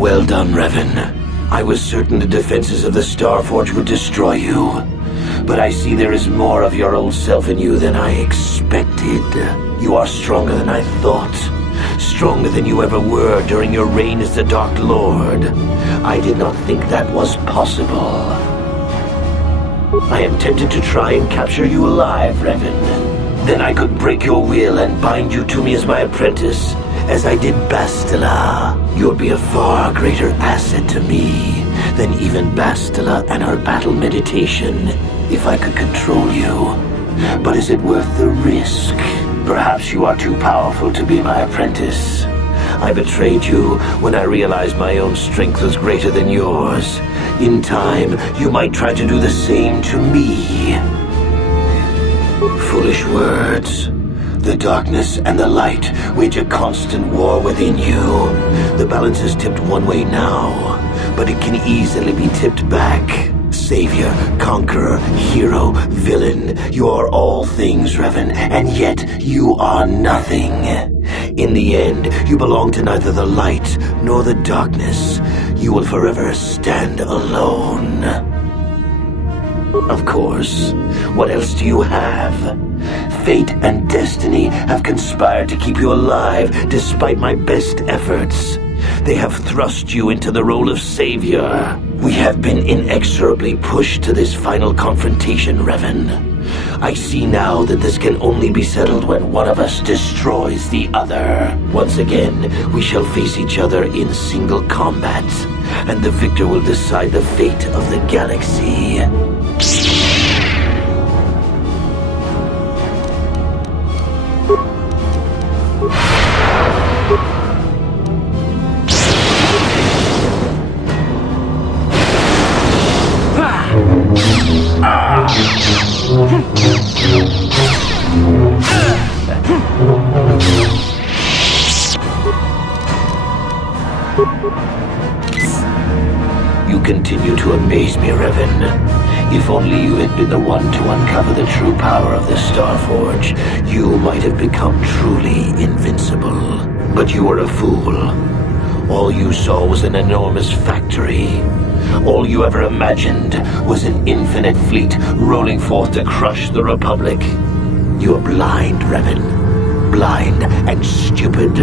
Well done, Revan. I was certain the defenses of the Starforge would destroy you. But I see there is more of your old self in you than I expected. You are stronger than I thought. Stronger than you ever were during your reign as the Dark Lord. I did not think that was possible. I am tempted to try and capture you alive, Revan. Then I could break your will and bind you to me as my apprentice, as I did Bastila. You'd be a far greater asset to me than even Bastila and her battle meditation, if I could control you. But is it worth the risk? Perhaps you are too powerful to be my apprentice. I betrayed you when I realized my own strength was greater than yours. In time, you might try to do the same to me. Foolish words. The darkness and the light wage a constant war within you. The balance is tipped one way now, but it can easily be tipped back. Savior, conqueror, hero, villain, you are all things, Revan, and yet you are nothing. In the end, you belong to neither the light nor the darkness. You will forever stand alone. Of course, what else do you have? Fate and destiny have conspired to keep you alive despite my best efforts. They have thrust you into the role of savior. We have been inexorably pushed to this final confrontation, Revan. I see now that this can only be settled when one of us destroys the other. Once again, we shall face each other in single combat, and the victor will decide the fate of the galaxy. You continue to amaze me, Revan. If only you had been the one to uncover the true power of the Starforge, you might have become truly invincible. But you were a fool. All you saw was an enormous factory. All you ever imagined was an infinite fleet rolling forth to crush the Republic. You are blind, Revan. Blind and stupid.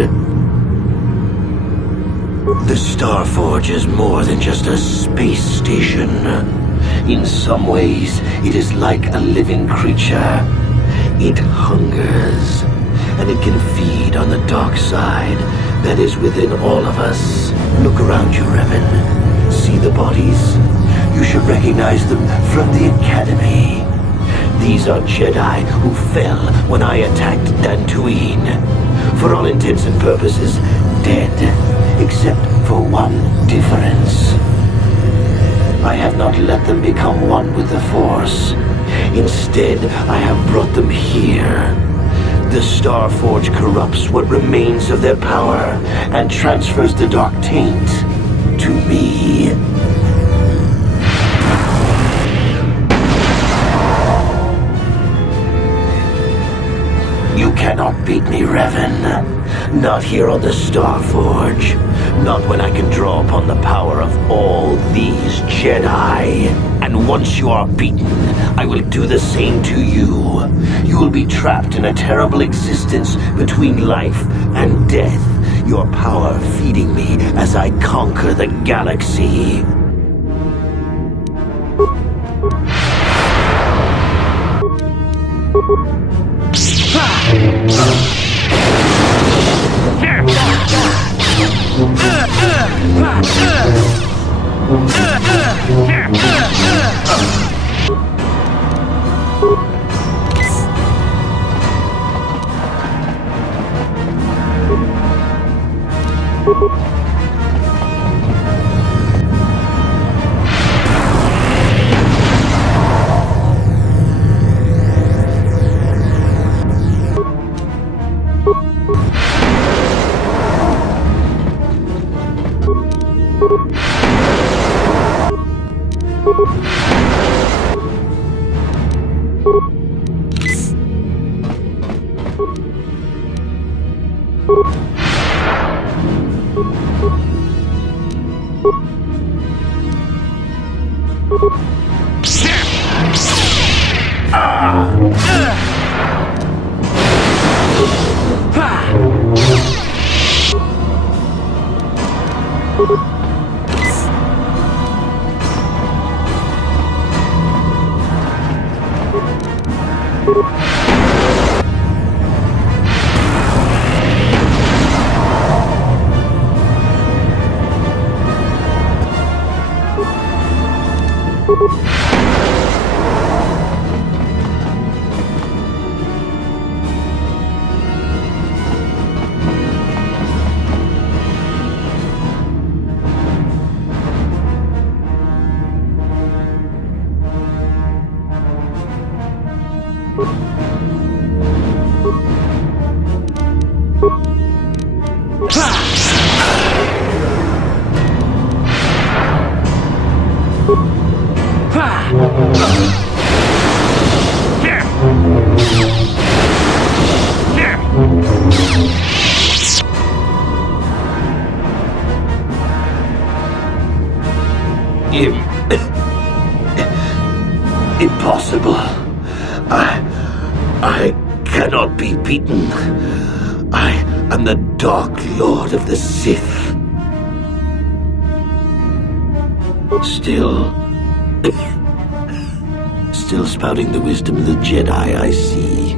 The Starforge is more than just a space station. In some ways, it is like a living creature. It hungers, and it can feed on the dark side that is within all of us. Look around you, Revan. See the bodies? You should recognize them from the Academy. These are Jedi who fell when I attacked Dantooine. For all intents and purposes, dead, except for one difference. I have not let them become one with the Force. Instead, I have brought them here. The Starforge corrupts what remains of their power and transfers the dark taint to me. You cannot beat me, Revan. Not here on the Starforge. Not when I can draw upon the power of all these Jedi. And once you are beaten, I will do the same to you. You will be trapped in a terrible existence between life and death. Your power feeding me as I conquer the galaxy. Impossible. I cannot be beaten. I am the Dark Lord of the Sith. Still spouting the wisdom of the Jedi, I see.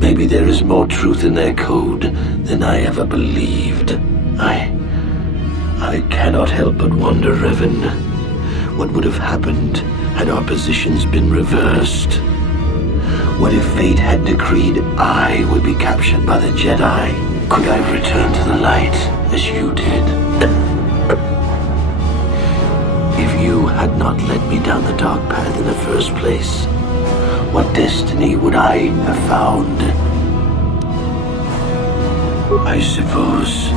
Maybe there is more truth in their code than I ever believed. I cannot help but wonder, Revan, what would have happened had our positions been reversed? What if fate had decreed I would be captured by the Jedi? Could I return to the light as you did? If you had not led me down the dark path in the first place, what destiny would I have found? I suppose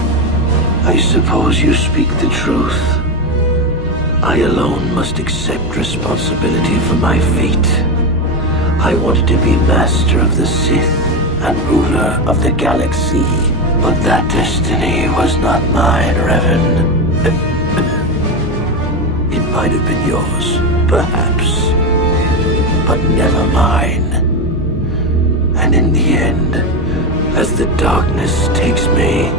you speak the truth. I alone must accept responsibility for my fate. I wanted to be master of the Sith and ruler of the galaxy, but that destiny was not mine, Revan. It might have been yours, perhaps, but never mine. And in the end, as the darkness takes me,